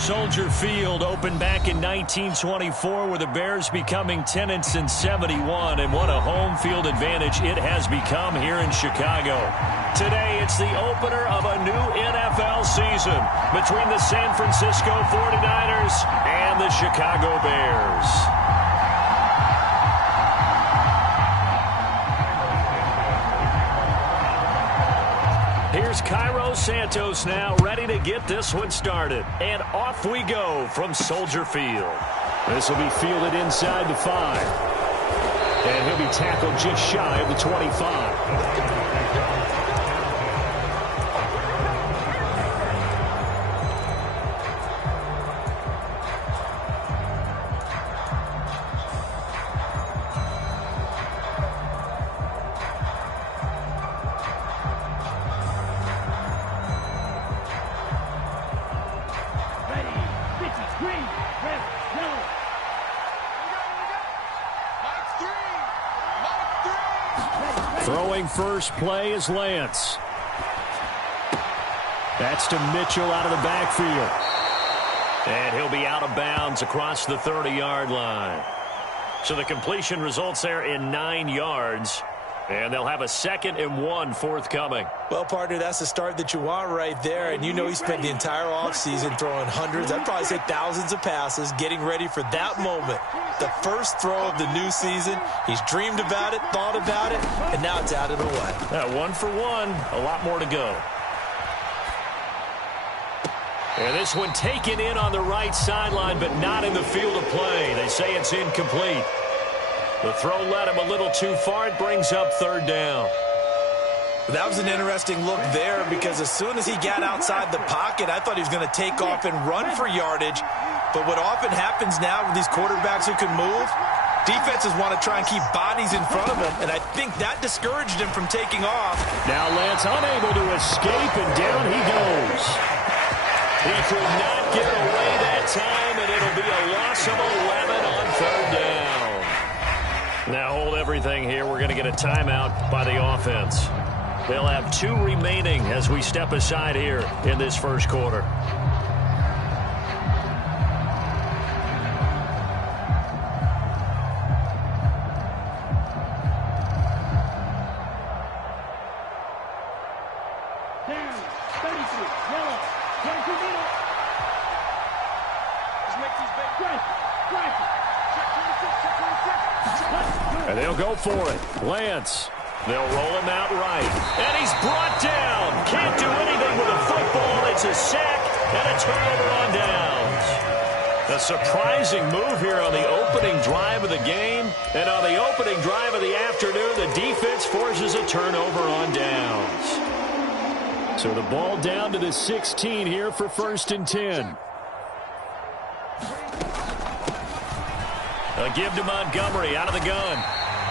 Soldier Field opened back in 1924 with the Bears becoming 10-71, and what a home field advantage it has become here in Chicago. Today, it's the opener of a new NFL season between the San Francisco 49ers and the Chicago Bears. Here's Cairo Santos now, ready to get this one started. And off we go from Soldier Field. This will be fielded inside the 5. And he'll be tackled just shy of the 25. Throwing first play is Lance. That's to Mitchell out of the backfield. And he'll be out of bounds across the 30-yard line. So the completion results there in 9 yards. And they'll have a 2nd and 1 forthcoming. Well, partner, that's the start that you want right there. And you know he spent the entire offseason throwing hundreds, I'd probably say thousands of passes, getting ready for that moment. The first throw of the new season. He's dreamed about it, thought about it, and now it's out of the way. 1 for 1, a lot more to go. And this one taken in on the right sideline, but not in the field of play. They say it's incomplete. The throw led him a little too far. It brings up 3rd down. That was an interesting look there because as soon as he got outside the pocket, I thought he was going to take off and run for yardage. But what often happens now with these quarterbacks who can move, defenses want to try and keep bodies in front of them, and I think that discouraged him from taking off. Now Lance unable to escape, and down he goes. He could not get away that time, and it'll be a loss of 11 on 3rd down. Now hold everything here. We're going to get a timeout by the offense. They'll have 2 remaining as we step aside here in this first quarter. And they'll go for it. Lance. They'll roll him out right. And he's brought down. Can't do anything with a football. It's a sack and a turnover on downs. A surprising move here on the opening drive of the game. And on the opening drive of the afternoon, the defense forces a turnover on downs. So the ball down to the 16 here for 1st and 10. A give to Montgomery out of the gun.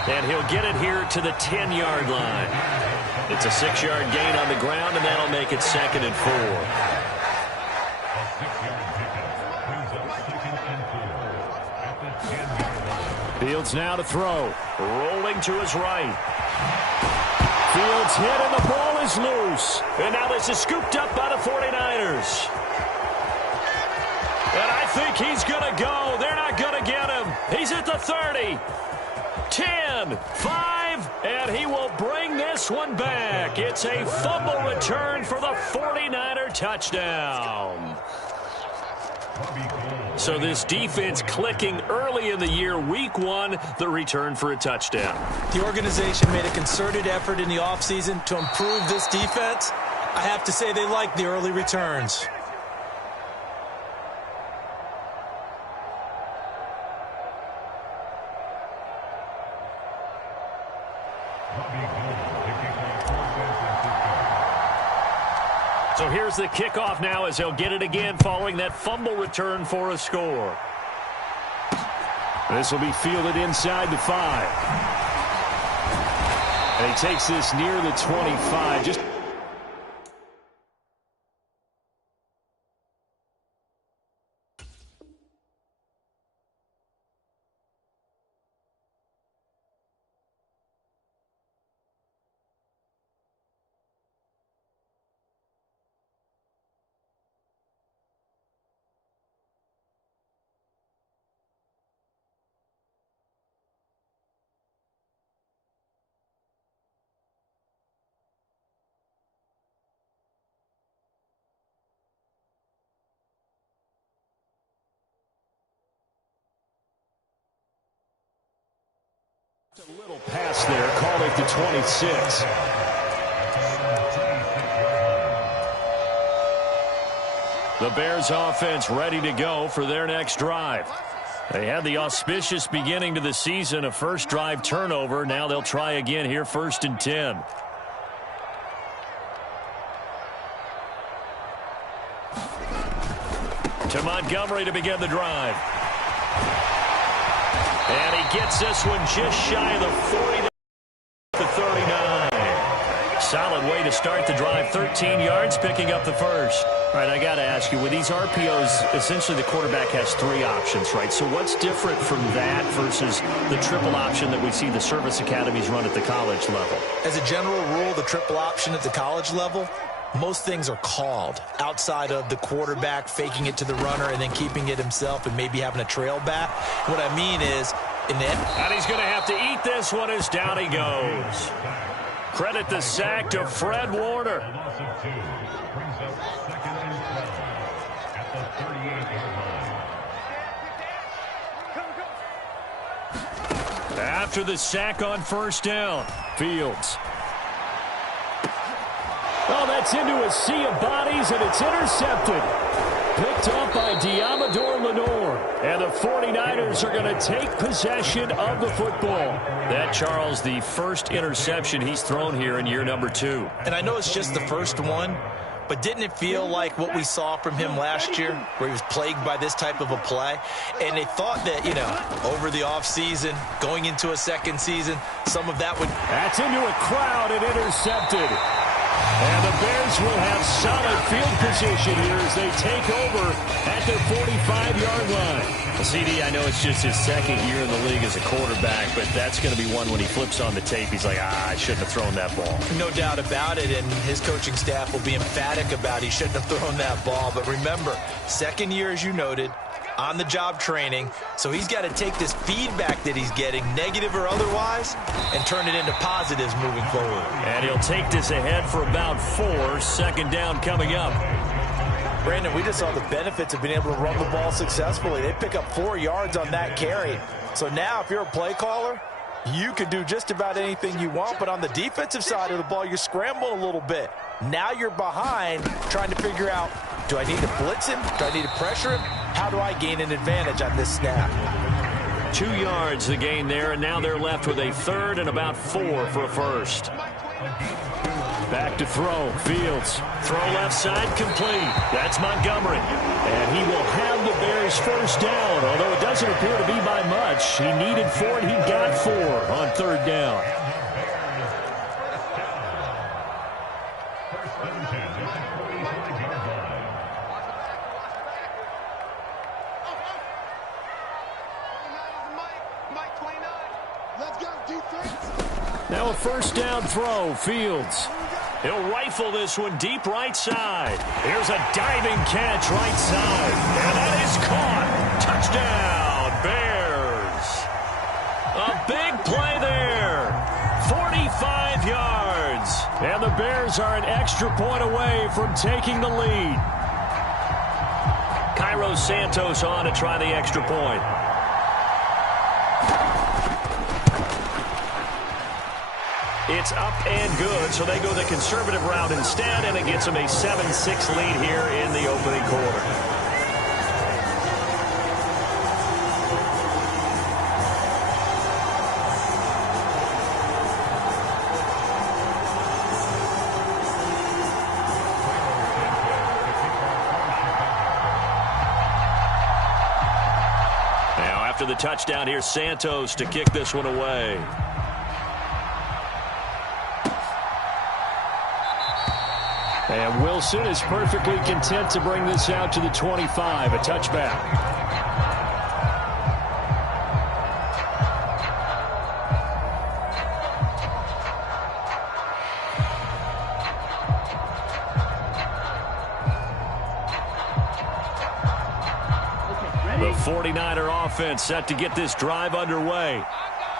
And he'll get it here to the 10-yard line. It's a 6-yard gain on the ground, and that'll make it 2nd and 4. Fields now to throw. Rolling to his right. Fields hit, and the ball is loose. And now this is scooped up by the 49ers. And I think he's going to go. They're not going to get him. He's at the 30. 10, 5, and he will bring this one back. It's a fumble return for the 49er touchdown. So this defense clicking early in the year, week 1, the return for a touchdown. The organization made a concerted effort in the offseason to improve this defense. I have to say they like the early returns. So here's the kickoff now as he'll get it again following that fumble return for a score. This will be fielded inside the 5. And he takes this near the 25. Just A little pass there, called it the 26. The Bears offense ready to go for their next drive. They had the auspicious beginning to the season, a first drive turnover. Now they'll try again here, 1st and 10. To Montgomery to begin the drive. And he gets this one just shy of the 40 to 39. Solid way to start the drive. 13 yards, picking up the first. All right, I got to ask you, with these RPOs, essentially the quarterback has 3 options, right? So what's different from that versus the triple option that we see the service academies run at the college level? As a general rule, the triple option at the college level, most things are called outside of the quarterback faking it to the runner and then keeping it himself and maybe having a trail back. What I mean is, and he's going to have to eat this one as down he goes. Credit the sack to Fred Warner. After the sack on 1st down, Fields. Oh, that's into a sea of bodies, and it's intercepted. Picked up by Diamador Lenore. And the 49ers are going to take possession of the football. That, Charles, the first interception he's thrown here in year number 2. And I know it's just the first one, but didn't it feel like what we saw from him last year, where he was plagued by this type of a play? And they thought that, over the offseason, going into a second season, some of that would... That's into a crowd and intercepted. And the Bears will have solid field position here as they take over at their 45-yard line. Well, CD, I know it's just his second year in the league as a quarterback, but that's going to be one when he flips on the tape. He's like, I shouldn't have thrown that ball. No doubt about it, and his coaching staff will be emphatic about he shouldn't have thrown that ball. But remember, second year, as you noted, on-the-job training, so he's got to take this feedback that he's getting, negative or otherwise, and turn it into positives moving forward. And he'll take this ahead for about 4. 2nd down coming up. Brandon, we just saw the benefits of being able to run the ball successfully. They pick up 4 yards on that carry. So now if you're a play caller, you can do just about anything you want, but on the defensive side of the ball, you scramble a little bit. Now you're behind trying to figure out, do I need to blitz him? Do I need to pressure him? How do I gain an advantage on this snap? 2 yards the gain there, and now they're left with a 3rd and about 4 for a first. Back to throw. Fields. Throw left side complete. That's Montgomery. And he will have the Bears first down, although it doesn't appear to be by much. He needed 4, and he got 4 on 3rd down. Now a 1st down throw. Fields. He'll rifle this one deep right side. Here's a diving catch right side. And that is caught. Touchdown, Bears. A big play there. 45 yards. And the Bears are an extra point away from taking the lead. Cairo Santos on to try the extra point. It's up and good, so they go the conservative route instead, and it gets them a 7-6 lead here in the opening quarter. Now, after the touchdown, here's Santos to kick this one away. And Wilson is perfectly content to bring this out to the 25, a touchback. The 49er offense set to get this drive underway.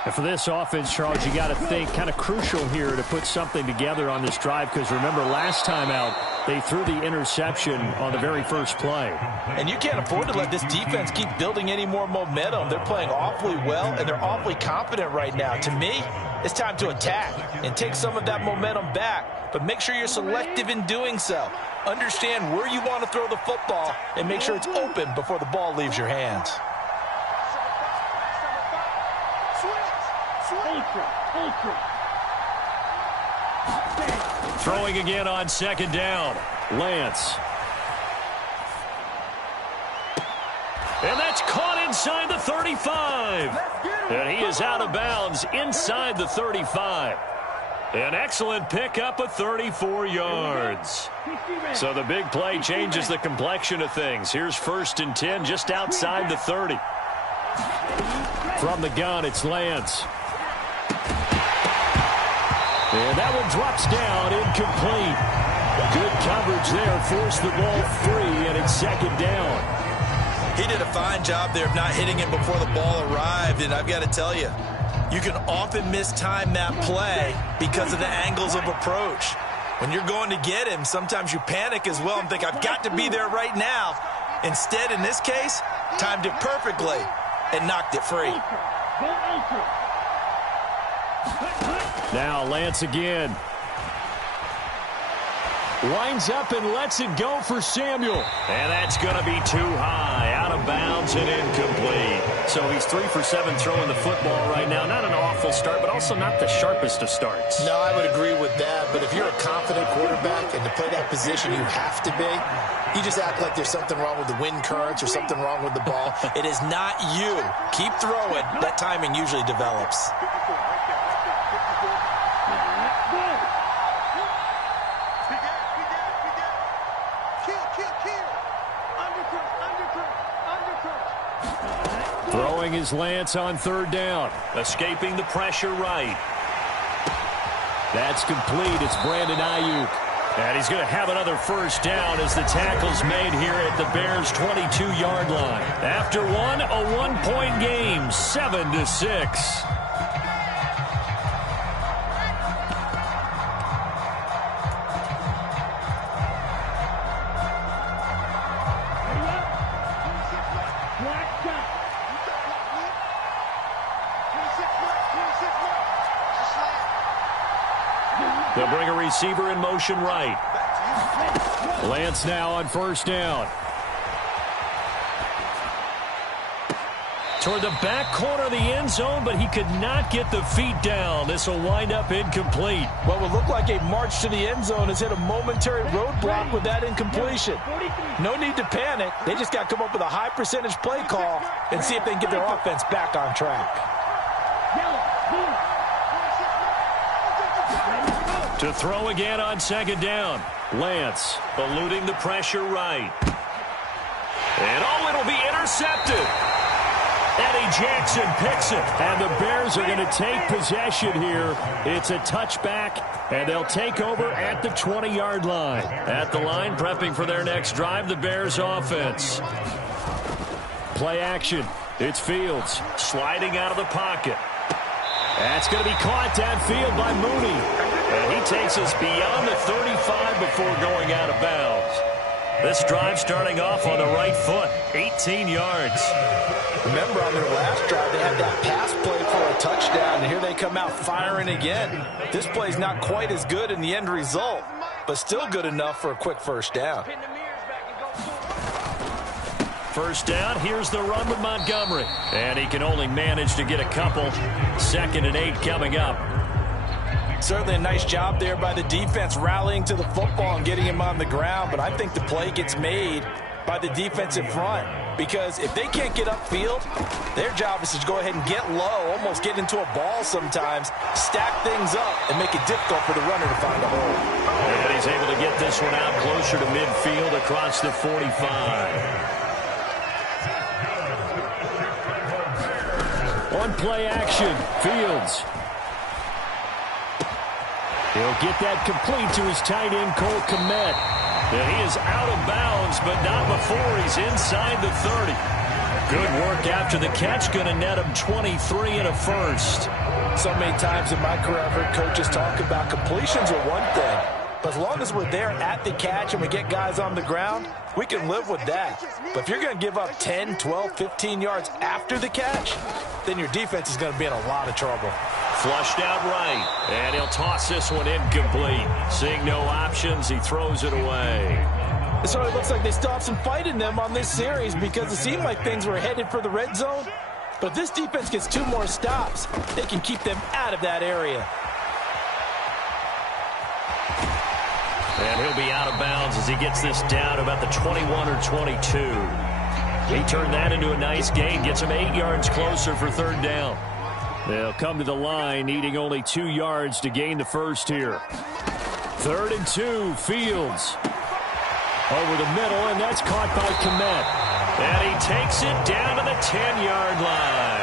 And for this offense, Charles, you got to think kind of crucial here to put something together on this drive, because remember last time out they threw the interception on the very first play. And you can't afford to let this defense keep building any more momentum. They're playing awfully well, and they're awfully confident right now. To me, it's time to attack and take some of that momentum back, but make sure you're selective in doing so. Understand where you want to throw the football and make sure it's open before the ball leaves your hands. Throwing again on second down. Lance. And that's caught inside the 35. And he is out of bounds inside the 35. An excellent pickup of 34 yards. So the big play changes the complexion of things. Here's 1st and 10 just outside the 30. From the gun, it's Lance. And that one drops down, incomplete. Good coverage there, forced the ball free, and it's second down. He did a fine job there of not hitting him before the ball arrived, and I've got to tell you, you can often mistime that play because of the angles of approach. When you're going to get him, sometimes you panic as well and think, I've got to be there right now. Instead, in this case, timed it perfectly and knocked it free. Now Lance again. Winds up and lets it go for Samuel. And that's going to be too high. Out of bounds and incomplete. So he's 3 for 7 throwing the football right now. Not an awful start, but also not the sharpest of starts. No, I would agree with that. But if you're a confident quarterback and to play that position you have to be, you just act like there's something wrong with the wind currents or something wrong with the ball. It is not you. Keep throwing. That timing usually develops. Throwing is Lance on 3rd down. Escaping the pressure right. That's complete. It's Brandon Ayuk. And he's going to have another 1st down as the tackle's made here at the Bears' 22-yard line. After one, a one-point game, 7-6. They'll bring a receiver in motion right. Lance now on 1st down. Toward the back corner of the end zone, but he could not get the feet down. This will wind up incomplete. What would look like a march to the end zone has hit a momentary roadblock with that incompletion. No need to panic. They just got to come up with a high percentage play call and see if they can get their offense back on track. To throw again on 2nd down. Lance eluding the pressure right. And it'll be intercepted. Eddie Jackson picks it. And the Bears are going to take possession here. It's a touchback, and they'll take over at the 20-yard line. At the line, prepping for their next drive, the Bears offense. Play action. It's Fields sliding out of the pocket. That's going to be caught downfield by Mooney. And he takes us beyond the 35 before going out of bounds. This drive starting off on the right foot, 18 yards. Remember on their last drive, they had that pass play for a touchdown, and here they come out firing again. This play's not quite as good in the end result, but still good enough for a quick 1st down. 1st down, here's the run with Montgomery. And he can only manage to get a couple. 2nd and 8 coming up. Certainly a nice job there by the defense rallying to the football and getting him on the ground, but I think the play gets made by the defensive front, because if they can't get upfield, their job is to go ahead and get low, almost get into a ball sometimes, stack things up, and make it difficult for the runner to find a hole. And he's able to get this one out closer to midfield across the 45. On play action, Fields. He'll get that complete to his tight end, Cole Kmet. And he is out of bounds, but not before he's inside the 30. Good work after the catch. Going to net him 23 and a first. So many times in my career, I've heard coaches talk about completions are one thing. But as long as we're there at the catch and we get guys on the ground, we can live with that. But if you're going to give up 10, 12, 15 yards after the catch, then your defense is going to be in a lot of trouble. Flushed out right, and he'll toss this one incomplete. Seeing no options, he throws it away. It certainly looks like they still have some fight in them on this series because it seemed like things were headed for the red zone. But if this defense gets 2 more stops, they can keep them out of that area. And he'll be out of bounds as he gets this down about the 21 or 22. He turned that into a nice gain, gets him 8 yards closer for third down. They'll come to the line, needing only 2 yards to gain the first here. 3rd and 2, Fields. Over the middle, and that's caught by Kmet. And he takes it down to the 10-yard line.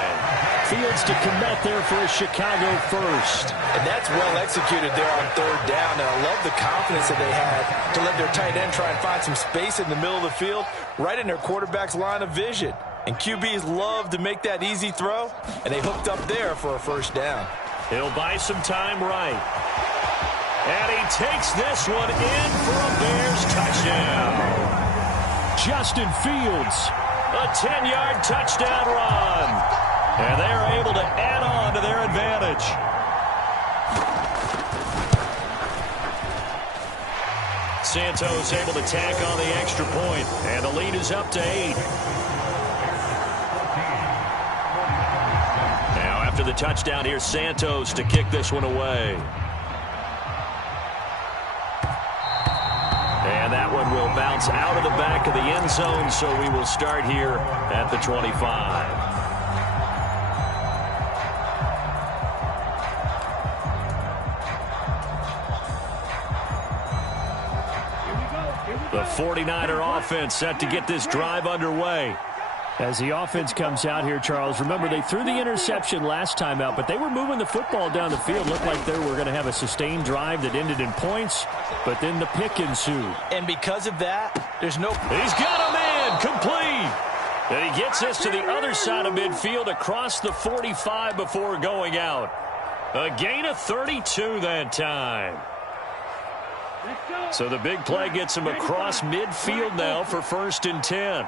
Fields to Kmet there for a Chicago first. And that's well executed there on 3rd down. And I love the confidence that they had to let their tight end try and find some space in the middle of the field, right in their quarterback's line of vision. And QBs love to make that easy throw, and they hooked up there for a first down. He'll buy some time right. And he takes this one in for a Bears touchdown. Justin Fields, a 10-yard touchdown run. And they are able to add on to their advantage. Santos able to tack on the extra point, and the lead is up to 8. Now after the touchdown, here's Santos to kick this one away. And that one will bounce out of the back of the end zone, so we will start here at the 25. The 49er offense set to get this drive underway. As the offense comes out here, Charles, remember they threw the interception last time out, but they were moving the football down the field. Looked like they were going to have a sustained drive that ended in points, but then the pick ensued. And because of that, there's no... He's got a man, complete. And he gets this to the other side of midfield across the 45 before going out. A gain of 32 that time. So the big play gets him across midfield now for 1st and 10.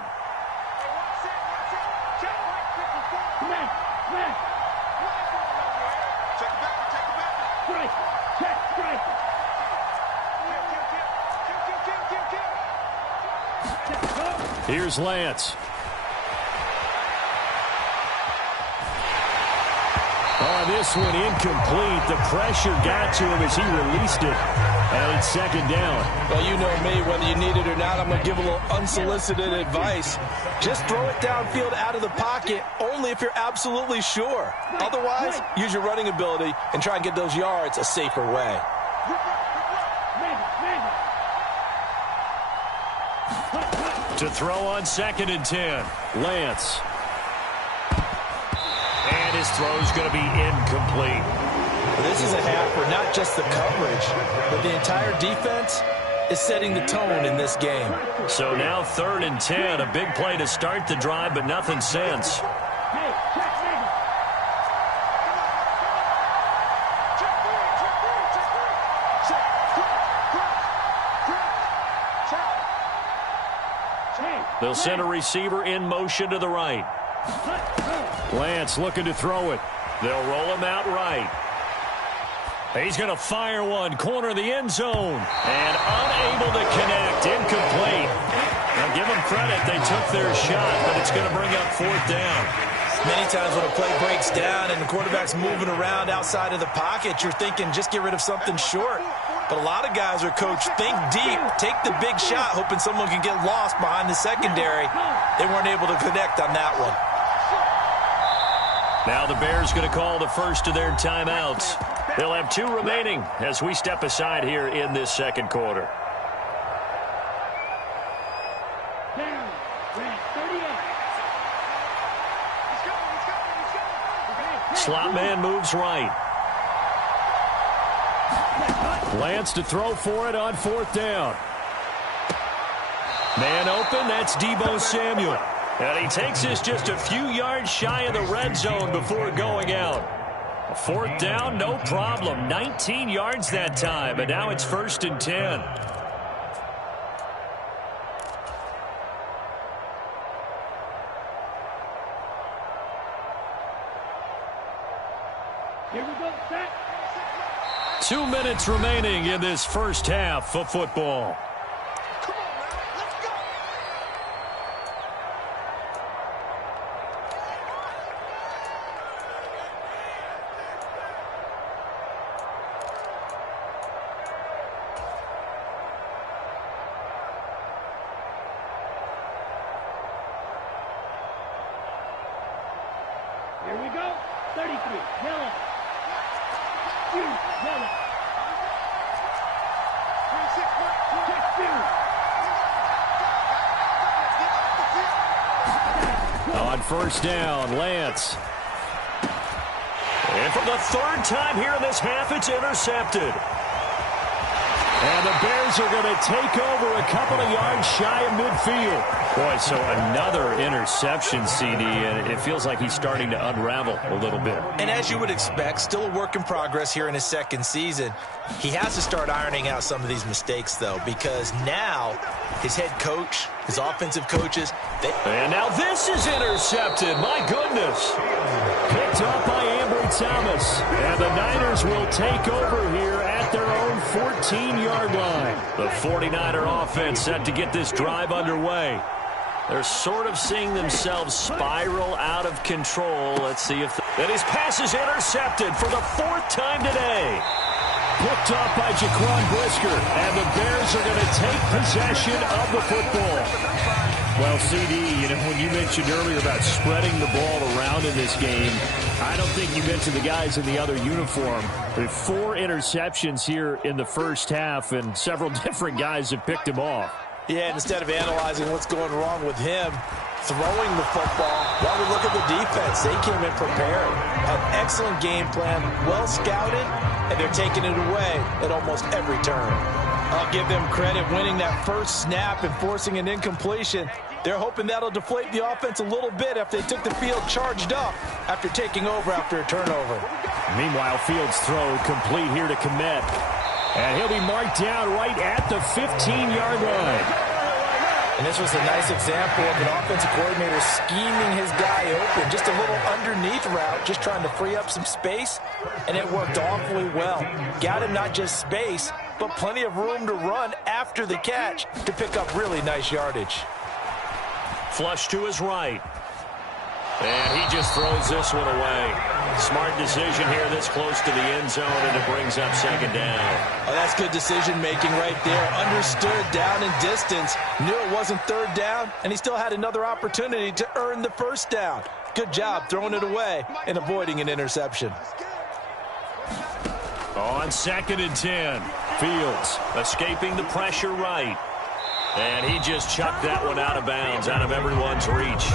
Here's Lance. On this one, incomplete. The pressure got to him as he released it. And it's 2nd down. Well, you know me, whether you need it or not, I'm going to give a little unsolicited advice. Just throw it downfield out of the pocket, only if you're absolutely sure. Otherwise, use your running ability and try and get those yards a safer way. To throw on 2nd and 10. Lance. And his throw's going to be incomplete. This is a half where not just the coverage, but the entire defense is setting the tone in this game. So now 3rd and 10. A big play to start the drive, but nothing since. They'll send a receiver in motion to the right. Lance looking to throw it. They'll roll him out right. He's going to fire one, corner of the end zone, and unable to connect, incomplete. Now give them credit, they took their shot, but it's going to bring up 4th down. Many times when a play breaks down and the quarterback's moving around outside of the pocket, you're thinking just get rid of something short. But a lot of guys are coached, think deep, take the big shot, hoping someone can get lost behind the secondary. They weren't able to connect on that one. Now the Bears going to call the first of their timeouts. They'll have 2 remaining as we step aside here in this 2nd quarter. Slot man moves right. Lance to throw for it on 4th down. Man open, that's Deebo Samuel. And he takes this just a few yards shy of the red zone before going out. A fourth down, no problem. 19 yards that time, and now it's 1st and 10. Here we go, set. 2 minutes remaining in this first half of football. Come on, man. Let's go. Here we go. 33, yellow. Yellow. On first down, Lance. And for the third time here in this half, it's intercepted. And the Bears are going to take over a couple of yards shy of midfield. Boy, so another interception, CD, and it feels like he's starting to unravel a little bit. And as you would expect, still a work in progress here in his second season. He has to start ironing out some of these mistakes, though, because now his head coach, his offensive coaches, and now this is intercepted. My goodness. Picked up by Ambry Thomas. And the Niners will take over here at their own 14-yard line. The 49er offense set to get this drive underway. They're sort of seeing themselves spiral out of control. Let's see if... And his pass is intercepted for the 4th time today. Picked off by Jaquan Brisker. And the Bears are going to take possession of the football. Well, CD, you know, when you mentioned earlier about spreading the ball around in this game, I don't think you mentioned the guys in the other uniform. There are 4 interceptions here in the first half, and several different guys have picked him off. Yeah, instead of analyzing what's going wrong with him, throwing the football, while we look at the defense, they came in prepared. An excellent game plan, well scouted, and they're taking it away at almost every turn. I'll give them credit winning that first snap and forcing an incompletion. They're hoping that'll deflate the offense a little bit after they took the field charged up after taking over after a turnover. Meanwhile, Fields' throw complete here to Kmet. And he'll be marked down right at the 15-yard line. And this was a nice example of an offensive coordinator scheming his guy open. Just a little underneath route, just trying to free up some space, and it worked awfully well. Got him not just space, but plenty of room to run after the catch to pick up really nice yardage. Flush to his right. And he just throws this one away. Smart decision here this close to the end zone, and it brings up 2nd down. Oh, that's good decision-making right there. Understood down and distance. Knew it wasn't 3rd down, and he still had another opportunity to earn the 1st down. Good job throwing it away and avoiding an interception. On 2nd and 10, Fields escaping the pressure right. And he just chucked that one out of bounds, out of everyone's reach.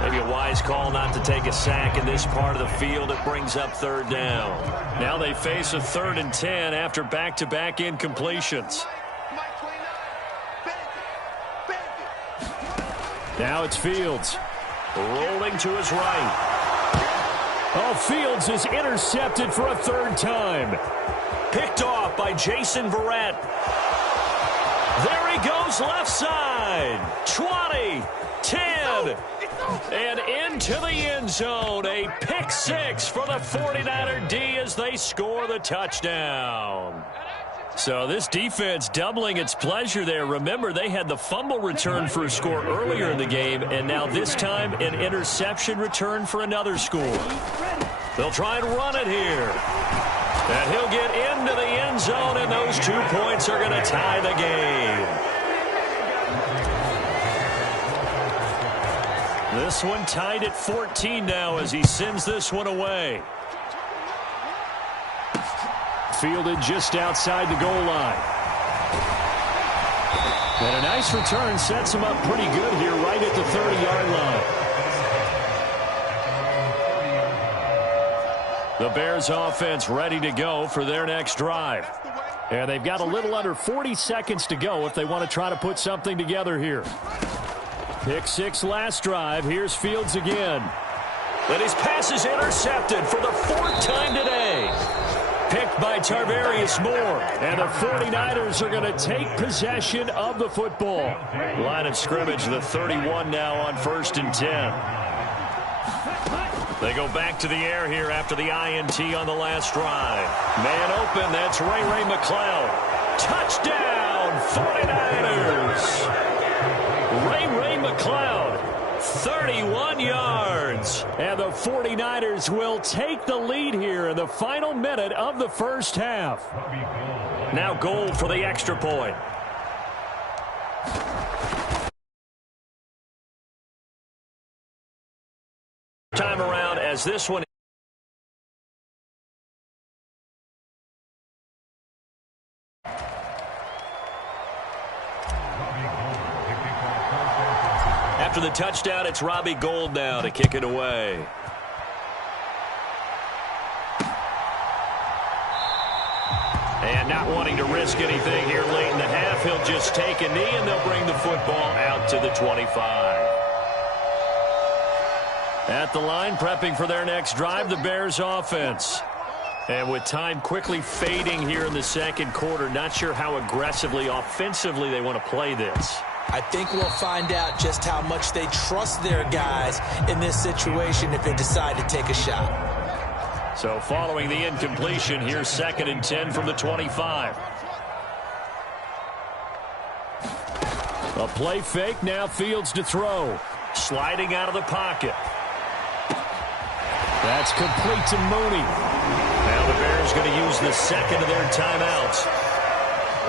Maybe a wise call not to take a sack in this part of the field. It brings up 3rd down. Now they face a 3rd and 10 after back-to-back incompletions. Now it's Fields. Rolling to his right. Oh, Fields is intercepted for a 3rd time. Picked off by Jason Verrett. There he goes left side. 20, 10, and into the end zone. A pick 6 for the 49er D as they score the touchdown. So this defense doubling its pleasure there. Remember, they had the fumble return for a score earlier in the game, and now this time an interception return for another score. They'll try and run it here. And he'll get into the end zone, and those 2 points are going to tie the game. This one tied at 14 now as he sends this one away. Fielded just outside the goal line. And a nice return sets him up pretty good here right at the 30-yard line. The Bears offense ready to go for their next drive. And they've got a little under 40 seconds to go if they want to try to put something together here. Pick 6 last drive. Here's Fields again. And his pass is intercepted for the 4th time today. Picked by Tarvarius Moore. And the 49ers are going to take possession of the football. Line of scrimmage, the 31 now on 1st and 10. They go back to the air here after the INT on the last drive. Man open, that's Ray McCloud. Touchdown, 49ers. Ray McCloud, 31 yards. And the 49ers will take the lead here in the final minute of the first half. Now Gould for the extra point. Time around as this one. After the touchdown, it's Robbie Gould now to kick it away. And not wanting to risk anything here late in the half, he'll just take a knee and they'll bring the football out to the 25. At the line, prepping for their next drive, the Bears offense. And with time quickly fading here in the second quarter, not sure how aggressively, offensively they want to play this. I think we'll find out just how much they trust their guys in this situation if they decide to take a shot. So following the incompletion, here's 2nd and 10 from the 25. A play fake, now Fields to throw. Sliding out of the pocket. That's complete to Mooney. Now the Bears going to use the second of their timeouts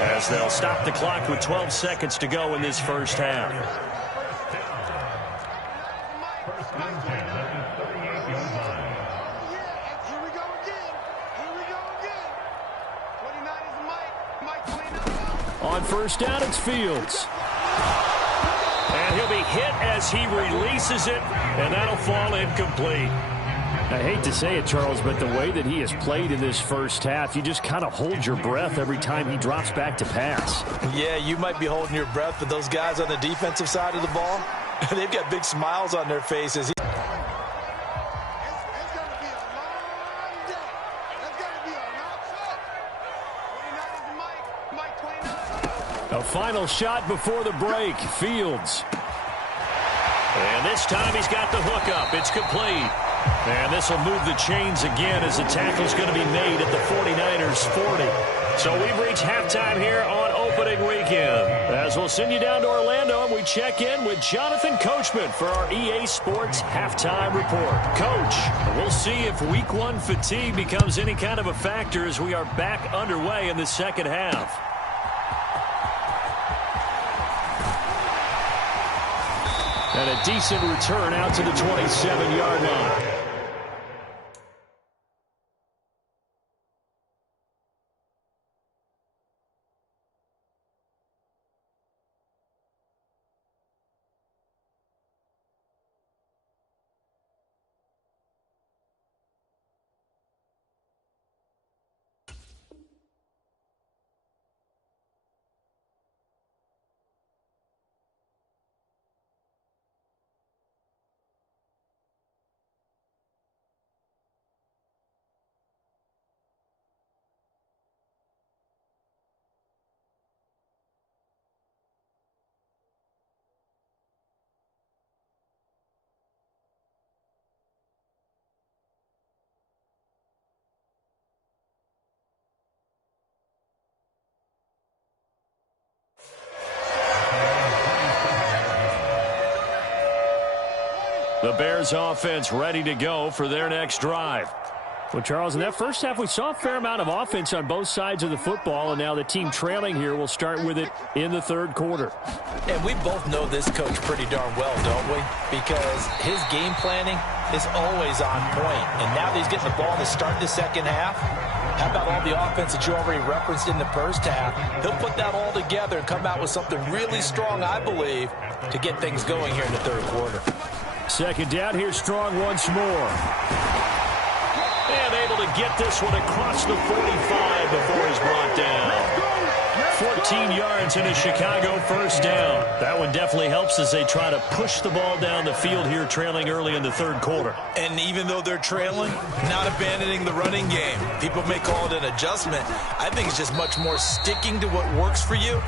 as they'll stop the clock with 12 seconds to go in this first half. On first down, it's Fields. And he'll be hit as he releases it, and that'll fall incomplete. I hate to say it, Charles, but the way that he has played in this first half, you just kind of hold your breath every time he drops back to pass. Yeah, you might be holding your breath, but those guys on the defensive side of the ball, they've got big smiles on their faces. A final shot before the break. Fields. And this time he's got the hook up. It's complete. And this will move the chains again as the tackle's going to be made at the 49ers 40. So we've reached halftime here on opening weekend. As we'll send you down to Orlando and we check in with Jonathan Coachman for our EA Sports Halftime Report. Coach, we'll see if Week 1 fatigue becomes any kind of a factor as we are back underway in the second half. And a decent return out to the 27-yard line. The Bears offense ready to go for their next drive. Well, Charles, in that first half, we saw a fair amount of offense on both sides of the football, and now the team trailing here will start with it in the third quarter. And we both know this coach pretty darn well, don't we? Because his game planning is always on point. And now that he's getting the ball to start the second half, how about all the offense that you already referenced in the first half? He'll put that all together and come out with something really strong, I believe, to get things going here in the third quarter. Second down, here's Strong once more. And able to get this one across the 45 before he's brought down. 14 yards and a Chicago first down. That one definitely helps as they try to push the ball down the field here, trailing early in the third quarter. And even though they're trailing, not abandoning the running game. People may call it an adjustment. I think it's just much more sticking to what works for you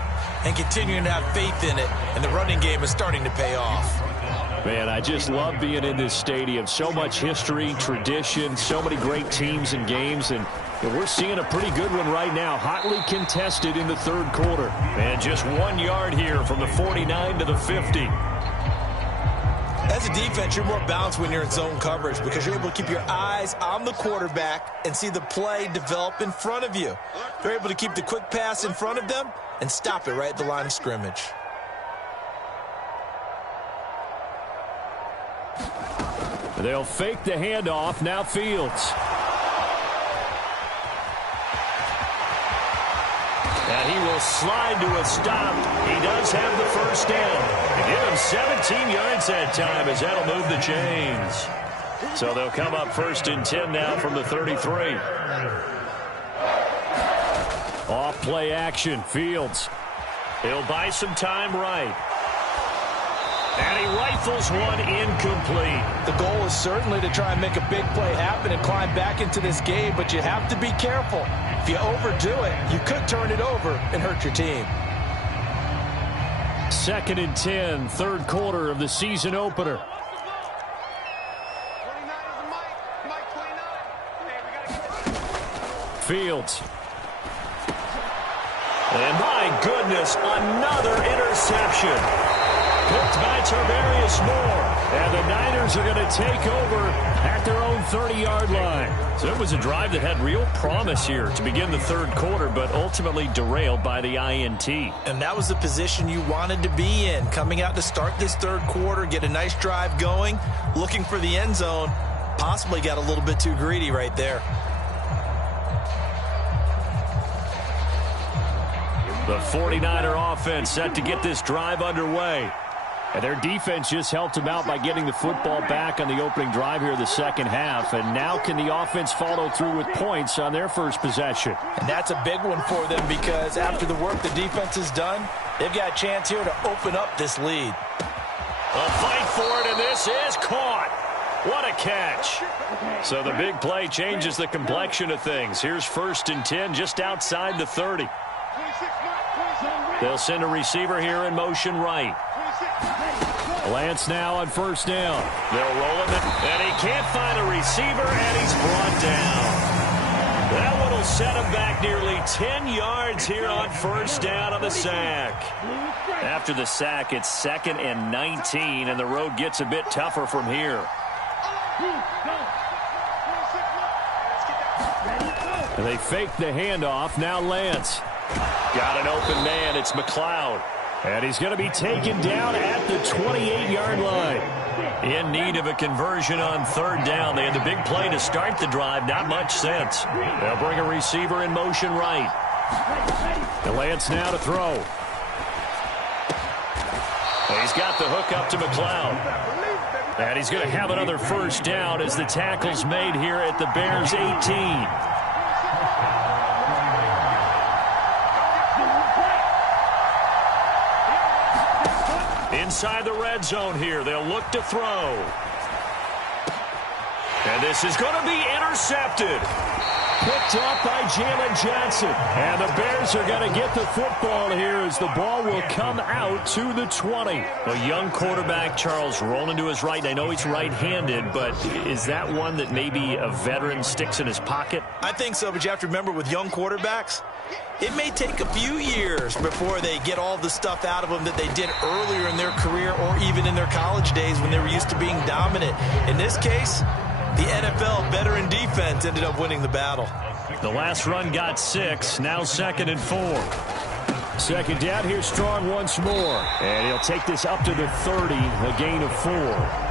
and continuing to have faith in it. And the running game is starting to pay off. Man, I just love being in this stadium. So much history, tradition, so many great teams and games, and we're seeing a pretty good one right now, hotly contested in the third quarter. And just 1 yard here from the 49 to the 50. As a defense, you're more balanced when you're in zone coverage because you're able to keep your eyes on the quarterback and see the play develop in front of you. They're able to keep the quick pass in front of them and stop it right at the line of scrimmage. They'll fake the handoff. Now Fields. And he will slide to a stop. He does have the first down. They give him 17 yards that time as that'll move the chains. So they'll come up first and 10 now from the 33. Off play action. Fields. He'll buy some time right. And he rifles one incomplete. The goal is certainly to try and make a big play happen and climb back into this game, but you have to be careful. If you overdo it, you could turn it over and hurt your team. 2nd and 10, third quarter of the season opener. Fields. And my goodness, another interception. Picked by Tarvarius Moore. And the Niners are going to take over at their own 30-yard line. So it was a drive that had real promise here to begin the third quarter, but ultimately derailed by the INT. And that was the position you wanted to be in, coming out to start this third quarter, get a nice drive going, looking for the end zone. Possibly got a little bit too greedy right there. The 49er offense set to get this drive underway. And their defense just helped them out by getting the football back on the opening drive here in the second half. And now can the offense follow through with points on their first possession? And that's a big one for them because after the work the defense has done, they've got a chance here to open up this lead. A fight for it, and this is caught. What a catch. So the big play changes the complexion of things. Here's 1st and 10 just outside the 30. They'll send a receiver here in motion right. Lance now on first down. They'll roll him, and he can't find a receiver, and he's brought down. That one will set him back nearly 10 yards here on first down on the sack. After the sack, it's 2nd and 19, and the road gets a bit tougher from here. And they fake the handoff. Now Lance. Got an open man. It's McLeod. And he's going to be taken down at the 28-yard line. In need of a conversion on third down. They had the big play to start the drive. Not much sense. They'll bring a receiver in motion right. And Lance now to throw. And he's got the hook up to McLeod. And he's going to have another first down as the tackle's made here at the Bears' 18. Inside the red zone here. They'll look to throw. And this is going to be intercepted. Picked up by Jalen Johnson. And the Bears are going to get the football here as the ball will come out to the 20. A young quarterback, Charles, rolling to his right. I know he's right-handed, but is that one that maybe a veteran sticks in his pocket? I think so, but you have to remember with young quarterbacks, it may take a few years before they get all the stuff out of them that they did earlier in their career or even in their college days when they were used to being dominant. In this case, the NFL veteran defense ended up winning the battle. The last run got 6. Now 2nd and 4. Second down. Here's Strong once more. And he'll take this up to the 30. A gain of 4.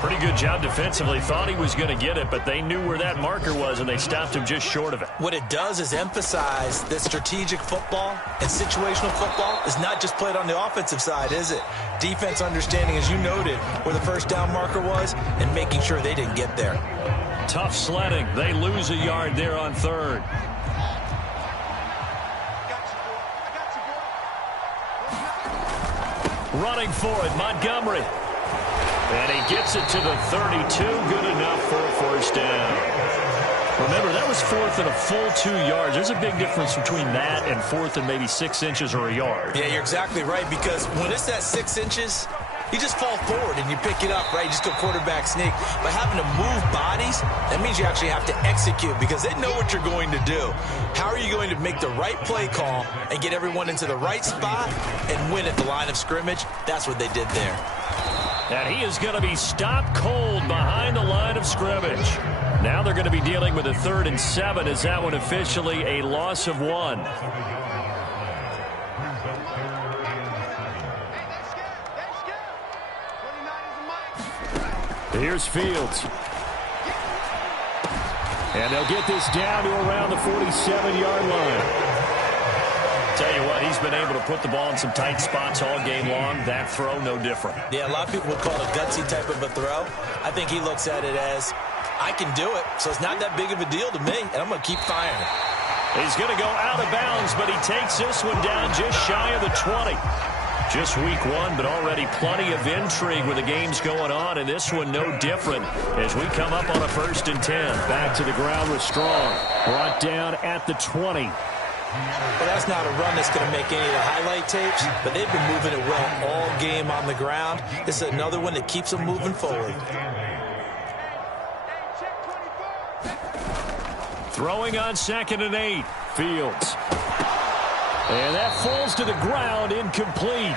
Pretty good job defensively. Thought he was going to get it, but they knew where that marker was, and they stopped him just short of it. What it does is emphasize that strategic football and situational football is not just played on the offensive side, is it? Defense understanding, as you noted, where the first down marker was and making sure they didn't get there. Tough sledding. They lose a yard there on third. Running for it, Montgomery. And he gets it to the 32. Good enough for a first down. Remember, that was fourth and a full 2 yards. There's a big difference between that and fourth and maybe 6 inches or a yard. Yeah, you're exactly right, because when it's at 6 inches, you just fall forward and you pick it up, right? You just go quarterback sneak. But having to move bodies, that means you actually have to execute because they know what you're going to do. How are you going to make the right play call and get everyone into the right spot and win at the line of scrimmage? That's what they did there. And he is going to be stopped cold behind the line of scrimmage. Now they're going to be dealing with a 3rd and 7 as that one officially a loss of 1. Here's Fields. And they'll get this down to around the 47-yard line. Tell you what, he's been able to put the ball in some tight spots all game long. That throw, no different. Yeah, a lot of people would call it a gutsy type of a throw. I think he looks at it as, I can do it, so it's not that big of a deal to me, and I'm going to keep firing. He's going to go out of bounds, but he takes this one down just shy of the 20. Just week 1, but already plenty of intrigue with the games going on, and this one no different as we come up on a 1st and 10. Back to the ground with Strong. Brought down at the 20. Well, that's not a run that's going to make any of the highlight tapes, but they've been moving it well all game on the ground. This is another one that keeps them moving forward. Throwing on 2nd and 8. Fields. And that falls to the ground, incomplete.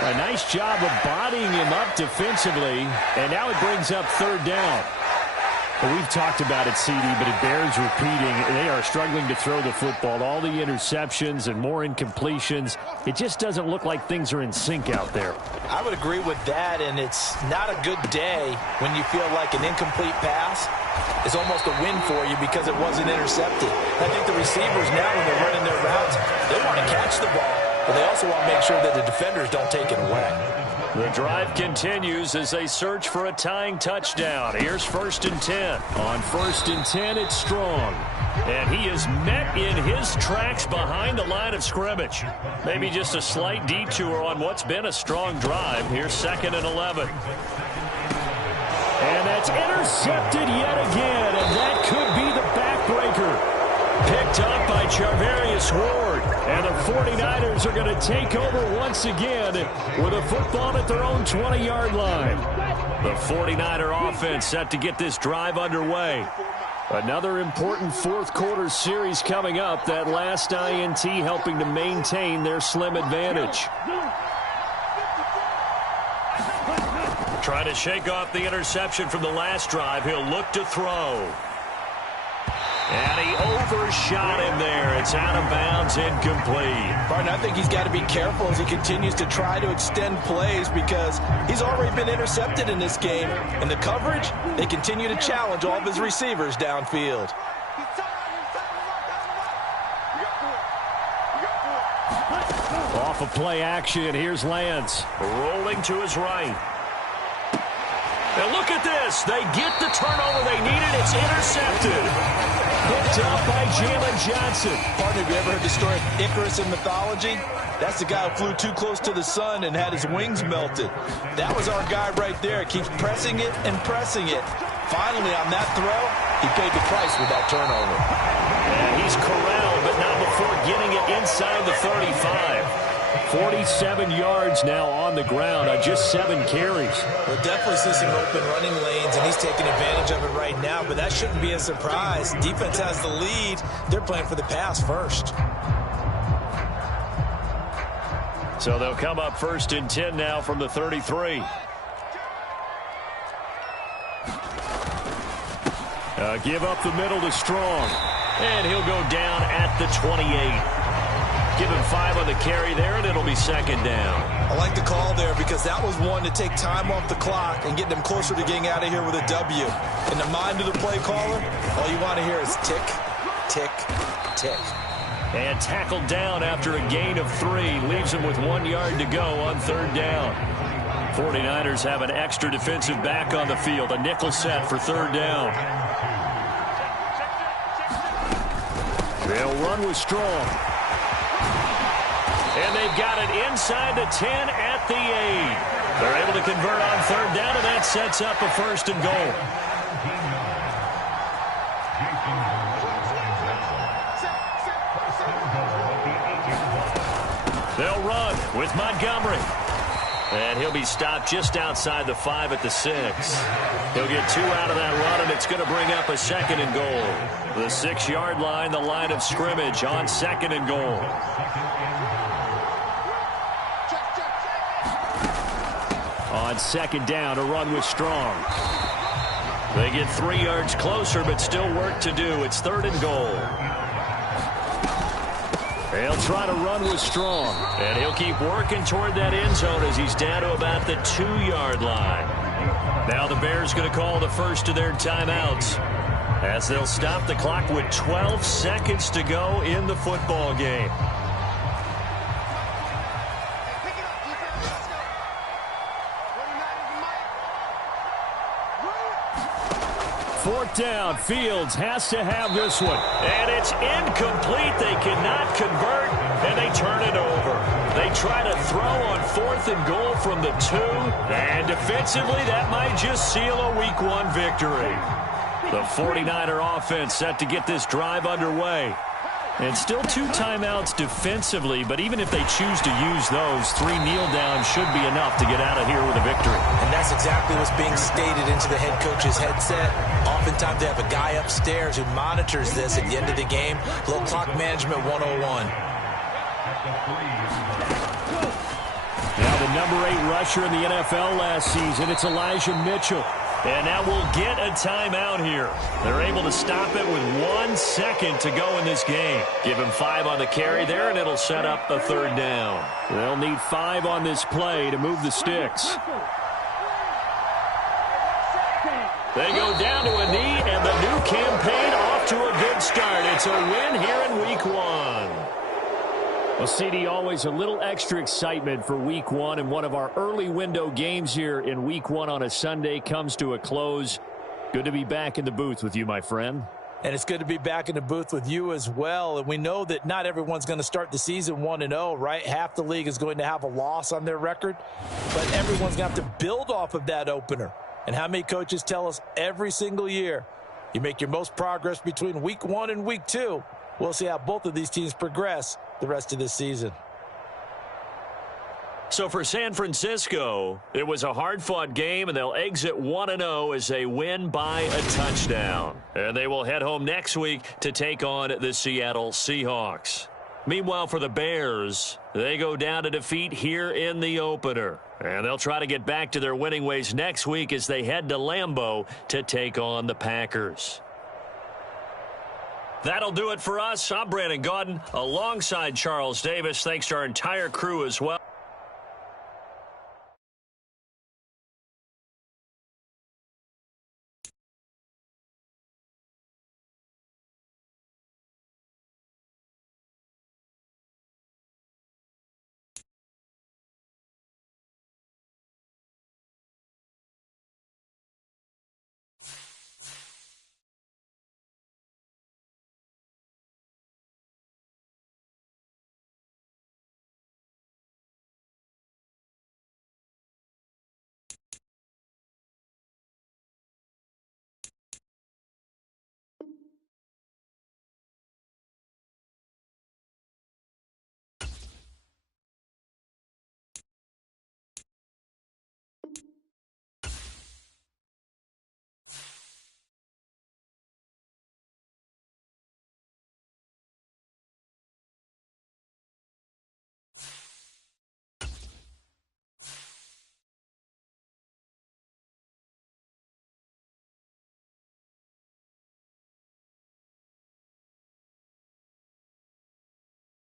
A nice job of bodying him up defensively, and now it brings up 3rd down. Well, we've talked about it, CD, but it bears repeating. They are struggling to throw the football. All the interceptions and more incompletions. It just doesn't look like things are in sync out there. I would agree with that, and it's not a good day when you feel like an incomplete pass is almost a win for you because it wasn't intercepted. I think the receivers now, when they're running their routes, they want to catch the ball, but they also want to make sure that the defenders don't take it away. The drive continues as they search for a tying touchdown. Here's 1st and 10. On 1st and 10, it's Strong. And he is met in his tracks behind the line of scrimmage. Maybe just a slight detour on what's been a strong drive. Here's 2nd and 11. And that's intercepted yet again, and that could be the backbreaker. Picked up by Charvarius Ward. And the 49ers are going to take over once again with a football at their own 20-yard line. The 49er offense set to get this drive underway. Another important 4th quarter series coming up. That last INT helping to maintain their slim advantage. Trying to shake off the interception from the last drive. He'll look to throw. And he overshot him there. It's out of bounds, incomplete. Barton, I think he's got to be careful as he continues to try to extend plays because he's already been intercepted in this game. And the coverage, they continue to challenge all of his receivers downfield. Off of play action, here's Lance. Rolling to his right. And look at this. They get the turnover they needed. It's intercepted. Picked up by Jalen Johnson. Partner, have you ever heard the story of Icarus in mythology? That's the guy who flew too close to the sun and had his wings melted. That was our guy right there. Keeps pressing it and pressing it. Finally, on that throw, he paid the price with that turnover. And he's corralled, but not before getting it inside the 35. 47 yards now on the ground on just 7 carries. We'll definitely see some open running lanes, and he's taking advantage of it right now, but that shouldn't be a surprise. Defense has the lead. They're playing for the pass first. So they'll come up 1st and 10 now from the 33. Give up the middle to Strong. And he'll go down at the 28. Give him 5 on the carry there, and it'll be 2nd down. I like the call there because that was one to take time off the clock and get them closer to getting out of here with a W. In the mind of the play caller, all you want to hear is tick, tick, tick. And tackled down after a gain of 3. Leaves him with 1 yard to go on 3rd down. 49ers have an extra defensive back on the field. A nickel set for 3rd down. They'll run with Strong. And they've got it inside the 10 at the 8. They're able to convert on third down, and that sets up a first and goal. They'll run with Montgomery. And he'll be stopped just outside the 5 at the 6. He'll get 2 out of that run, and it's going to bring up a second and goal. The 6-yard line, the line of scrimmage on second and goal. On second down, a run with Strong. They get 3 yards closer, but still work to do. It's third and goal. They'll try to run with Strong. And he'll keep working toward that end zone as he's down to about the 2-yard line. Now the Bears going to call the first of their timeouts as they'll stop the clock with 12 seconds to go in the football game. Fourth down, Fields has to have this one. And it's incomplete. They cannot convert, and they turn it over. They try to throw on fourth and goal from the 2, and defensively that might just seal a Week 1 victory. The 49er offense set to get this drive underway. And still 2 timeouts defensively, but even if they choose to use those, 3 kneel downs should be enough to get out of here with a victory. And that's exactly what's being stated into the head coach's headset. Oftentimes they have a guy upstairs who monitors this at the end of the game. A little clock management 101. Now the number 8 rusher in the NFL last season, it's Elijah Mitchell. And now we'll get a timeout here. They're able to stop it with 1 second to go in this game. Give him 5 on the carry there, and it'll set up a third down. They'll need 5 on this play to move the sticks. They go down to a knee, and the new campaign off to a good start. It's a win here in Week 1. Well, CD, always a little extra excitement for Week 1, and one of our early window games here in Week 1 on a Sunday comes to a close. Good to be back in the booth with you, my friend. And it's good to be back in the booth with you as well. And we know that not everyone's going to start the season 1-0, right? Half the league is going to have a loss on their record, but everyone's going to have to build off of that opener. And how many coaches tell us every single year, you make your most progress between Week 1 and Week 2. We'll see how both of these teams progress the rest of this season. So for San Francisco, it was a hard-fought game, and they'll exit 1-0 as they win by a touchdown. And they will head home next week to take on the Seattle Seahawks. Meanwhile, for the Bears, they go down to defeat here in the opener. And they'll try to get back to their winning ways next week as they head to Lambeau to take on the Packers. That'll do it for us. I'm Brandon Gaudin alongside Charles Davis. Thanks to our entire crew as well.